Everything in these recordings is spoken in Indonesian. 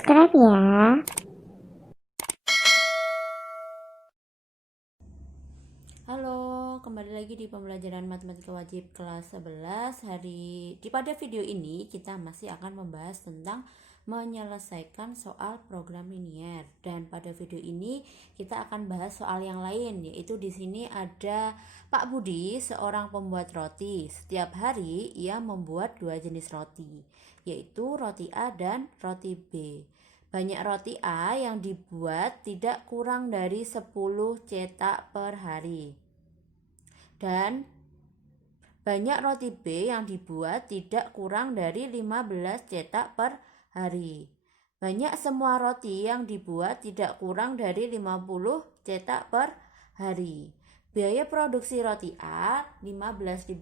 subscribe ya. Halo, kembali lagi di pembelajaran matematika wajib kelas 11. Pada video ini kita masih akan membahas tentang menyelesaikan soal program linier. Dan pada video ini kita akan bahas soal yang lain, yaitu di sini ada Pak Budi, seorang pembuat roti. Setiap hari ia membuat 2 jenis roti, yaitu roti A dan roti B. Banyak roti A yang dibuat tidak kurang dari 10 cetak per hari. Dan banyak roti B yang dibuat tidak kurang dari 15 cetak per hari. Banyak semua roti yang dibuat tidak kurang dari 50 cetak per hari. Biaya produksi roti A Rp15.000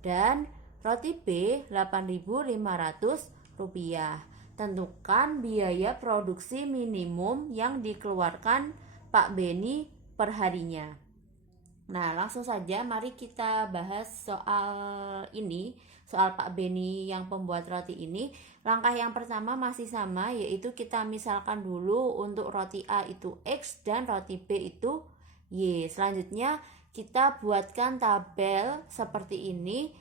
dan roti B Rp8.500. Tentukan biaya produksi minimum yang dikeluarkan Pak Beni per harinya. Nah, langsung saja mari kita bahas soal ini, soal Pak Beni yang pembuat roti ini. Langkah yang pertama masih sama, yaitu kita misalkan dulu untuk roti A itu X dan roti B itu Y. Selanjutnya kita buatkan tabel seperti ini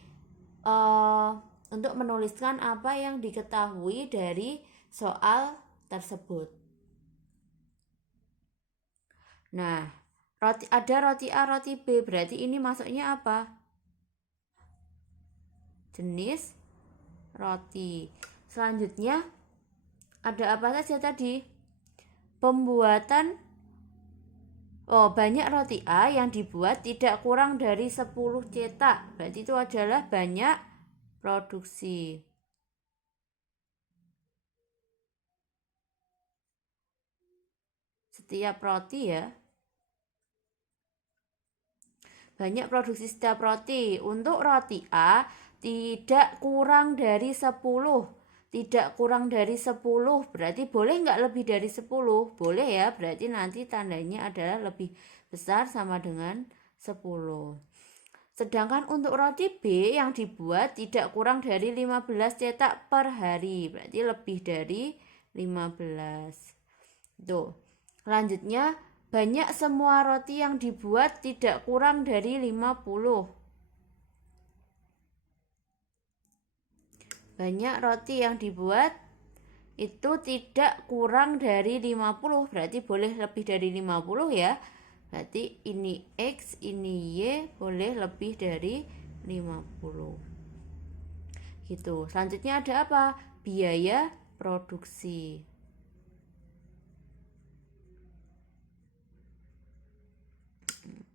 untuk menuliskan apa yang diketahui dari soal tersebut. Nah, ada roti A, roti B, berarti ini masuknya apa? Jenis roti. Selanjutnya ada apa saja tadi? Pembuatan banyak roti A yang dibuat tidak kurang dari 10 cetak. Berarti itu adalah banyak produksi. Setiap roti ya. Banyak produksi setiap roti. Untuk roti A tidak kurang dari 10. Tidak kurang dari 10. Berarti boleh nggak lebih dari 10? Boleh ya. Berarti nanti tandanya adalah lebih besar sama dengan 10. Sedangkan untuk roti B yang dibuat tidak kurang dari 15 cetak per hari. Berarti lebih dari 15. Tuh. Selanjutnya, banyak semua roti yang dibuat tidak kurang dari 50. Banyak roti yang dibuat itu tidak kurang dari 50. Berarti boleh lebih dari 50 ya. Berarti ini X, ini Y, boleh lebih dari 50. Gitu. Selanjutnya ada apa? Biaya produksi.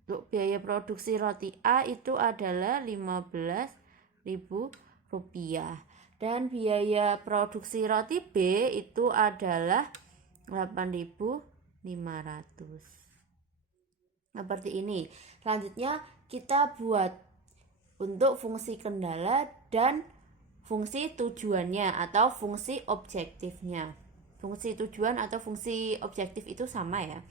Untuk biaya produksi roti A itu adalah Rp15.000 dan biaya produksi roti B itu adalah Rp8.500. Seperti ini. Selanjutnya kita buat untuk fungsi kendala dan fungsi tujuannya atau fungsi objektifnya. Fungsi tujuan atau fungsi objektif itu sama ya.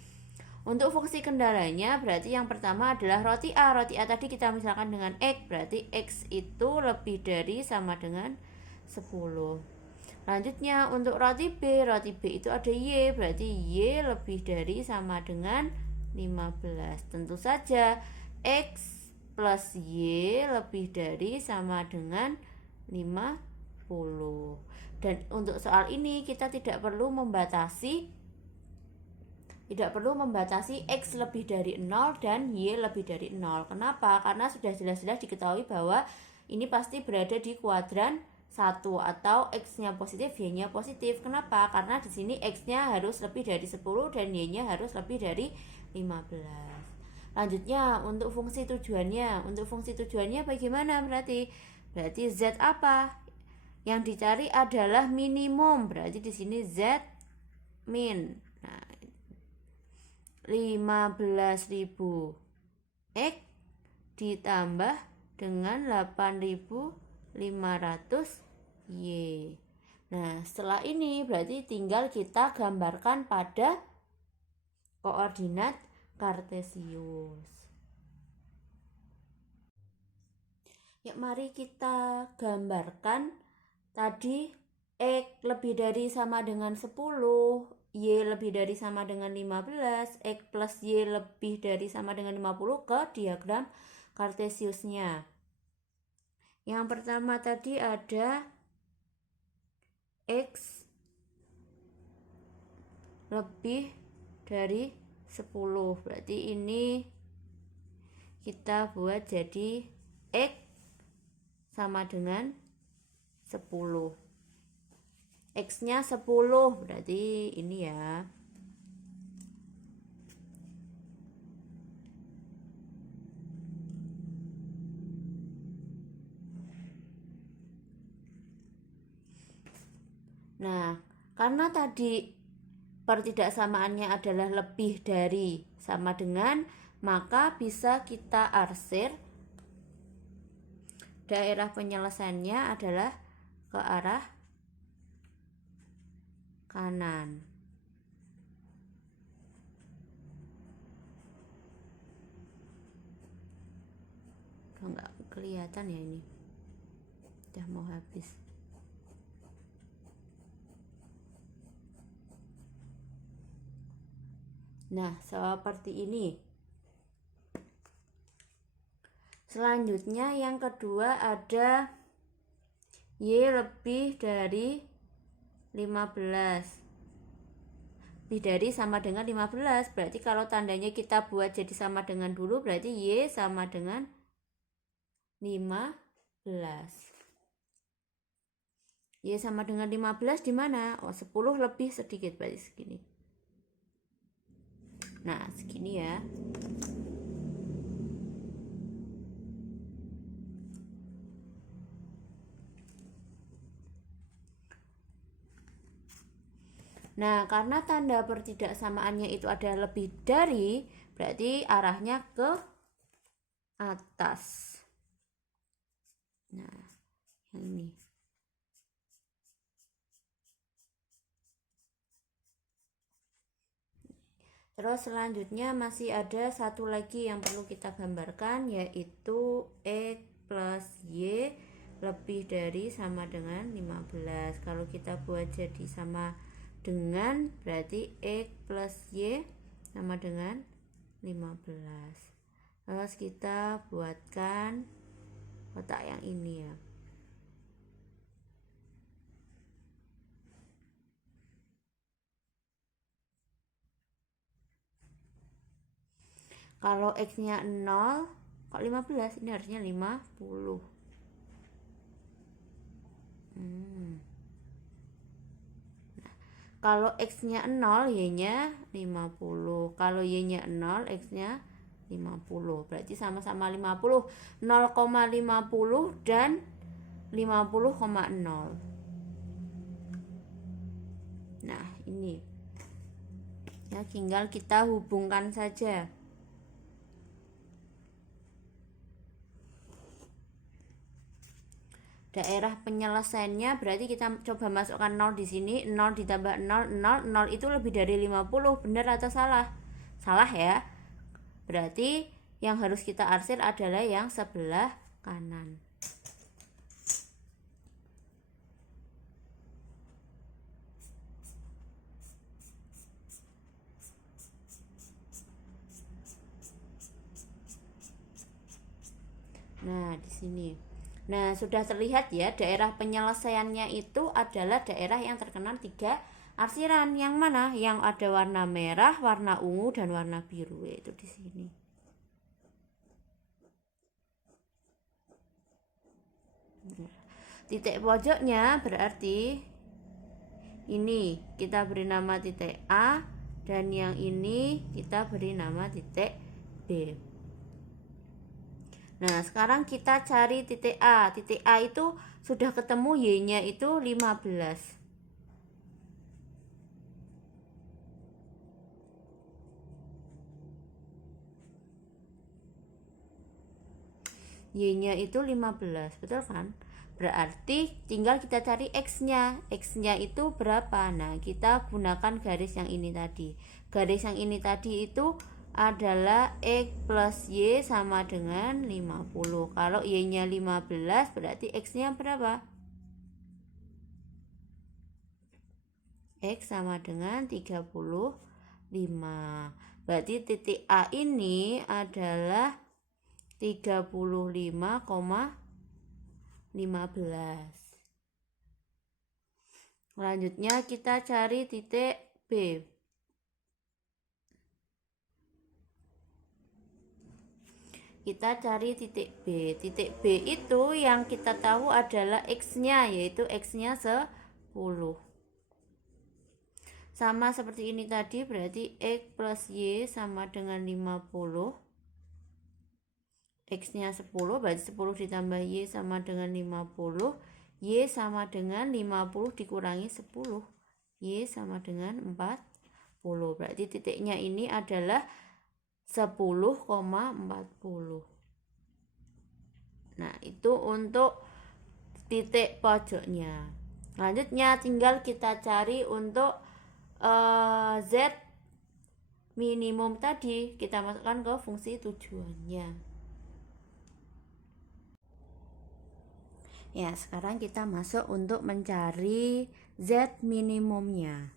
Untuk fungsi kendalanya berarti yang pertama adalah roti A. Roti A tadi kita misalkan dengan X, berarti X itu lebih dari sama dengan 10. Lanjutnya untuk roti B itu ada Y, berarti Y lebih dari sama dengan 15. Tentu saja X plus Y lebih dari sama dengan 50. Dan untuk soal ini kita tidak perlu membatasi X lebih dari 0 dan Y lebih dari 0. Kenapa? Karena sudah jelas-jelas diketahui bahwa ini pasti berada di kuadran 1 atau X-nya positif, Y-nya positif. Kenapa? Karena di sini X-nya harus lebih dari 10 dan Y-nya harus lebih dari 15. Lanjutnya untuk fungsi tujuannya. Untuk fungsi tujuannya bagaimana berarti? Berarti Z apa? Yang dicari adalah minimum. Berarti di sini Z min. Nah, 15.000 X ditambah dengan 8.500 Y. Nah, setelah ini berarti tinggal kita gambarkan pada koordinat kartesius. Ya, mari kita gambarkan tadi X lebih dari sama dengan 10, Y lebih dari sama dengan 15, X plus Y lebih dari sama dengan 50 ke diagram Kartesiusnya. Yang pertama tadi ada X lebih dari 10, berarti ini kita buat jadi X sama dengan 10. X nya 10, berarti ini ya. Nah, karena tadi pertidaksamaannya adalah lebih dari sama dengan, maka bisa kita arsir daerah penyelesaiannya adalah ke arah kanan. Enggak kelihatan ya ini, udah mau habis. Nah, seperti ini. Selanjutnya yang kedua ada Y lebih dari 15. Lebih dari sama dengan 15. Berarti kalau tandanya kita buat jadi sama dengan dulu, berarti Y sama dengan 15. Y sama dengan 15 di mana? Oh, 10 lebih sedikit, berarti segini. Nah, segini ya. Nah, karena tanda pertidaksamaannya itu ada lebih dari, berarti arahnya ke atas. Nah, yang ini. Terus selanjutnya masih ada satu lagi yang perlu kita gambarkan, yaitu X plus Y lebih dari sama dengan 15. Kalau kita buat jadi sama dengan, berarti X plus Y sama dengan 15. Terus kita buatkan kotak yang ini ya. Kalau X nya 0, kok 15? Ini harusnya 50. Nah, kalau X nya 0, Y nya 50. Kalau Y nya 0, X nya 50. Berarti sama-sama 50. 0,50 dan 50,0. Nah, ini. Ya, tinggal kita hubungkan saja. Daerah penyelesaiannya berarti kita coba masukkan 0 di sini, 0 ditambah 0, 0, 0 itu lebih dari 50, benar atau salah? Salah ya. Berarti yang harus kita arsir adalah yang sebelah kanan. Nah, di sini. Nah, sudah terlihat ya, daerah penyelesaiannya itu adalah daerah yang terkena 3 arsiran. Yang mana? Yang ada warna merah, warna ungu, dan warna biru, yaitu di sini. Titik pojoknya berarti ini kita beri nama titik A, dan yang ini kita beri nama titik B. Nah, sekarang kita cari titik A. Titik A itu sudah ketemu, Y-nya itu 15. Y-nya itu 15, betul kan? Berarti tinggal kita cari X-nya. X-nya itu berapa? Nah, kita gunakan garis yang ini tadi. Garis yang ini tadi itu adalah X plus Y sama dengan 50. Kalau Y nya 15, berarti X nya berapa? X sama dengan 35. Berarti titik A ini adalah 35,15. Selanjutnya kita cari titik B. Kita cari titik B. Titik B itu yang kita tahu adalah X-nya, yaitu X-nya 10. Sama seperti ini tadi, berarti X plus Y sama dengan 50. X-nya 10, berarti 10 ditambah Y sama dengan 50. Y sama dengan 50 dikurangi 10. Y sama dengan 40. Berarti titiknya ini adalah 10,40. Nah, itu untuk titik pojoknya. Selanjutnya tinggal kita cari untuk Z minimum tadi, kita masukkan ke fungsi tujuannya. Ya, sekarang kita masuk untuk mencari Z minimumnya.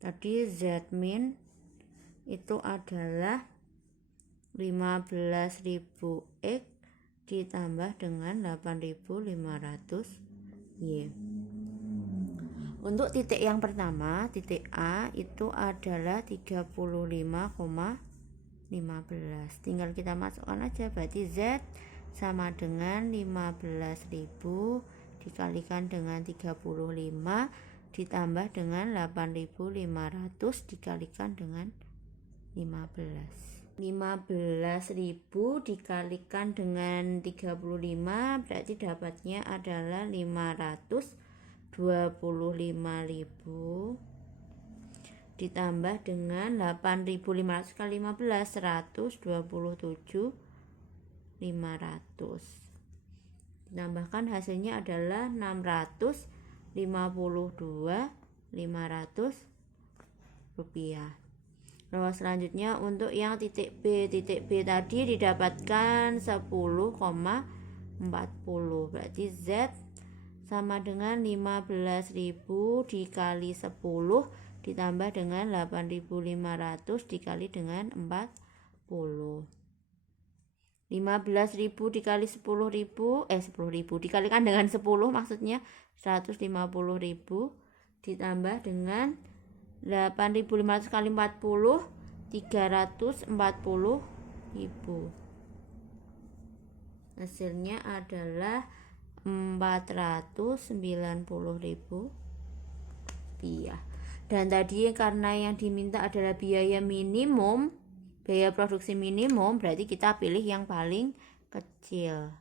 Tadi Z min itu adalah 15.000 X ditambah dengan 8.500 Y. Untuk titik yang pertama, titik A itu adalah 35,15. Tinggal kita masukkan aja, berarti Z sama dengan 15.000 dikalikan dengan 35 ditambah dengan 8.500 dikalikan dengan 15. 15.000 dikalikan dengan 35 berarti dapatnya adalah 525.000 ditambah dengan 8.500 kali 15 127.500. Ditambahkan hasilnya adalah 652.500 rupiah. Lalu selanjutnya untuk yang titik B tadi didapatkan 10,40. Berarti Z sama dengan 15.000 dikali 10 ditambah dengan 8.500 dikali dengan 40. 15.000 dikali 10.000 dikalikan dengan 10 maksudnya 150.000 ditambah dengan 8.500 kali 40 340.000. Hasilnya adalah 490.000 rupiah. Dan tadi karena yang diminta adalah biaya minimum, biaya produksi minimum, berarti kita pilih yang paling kecil.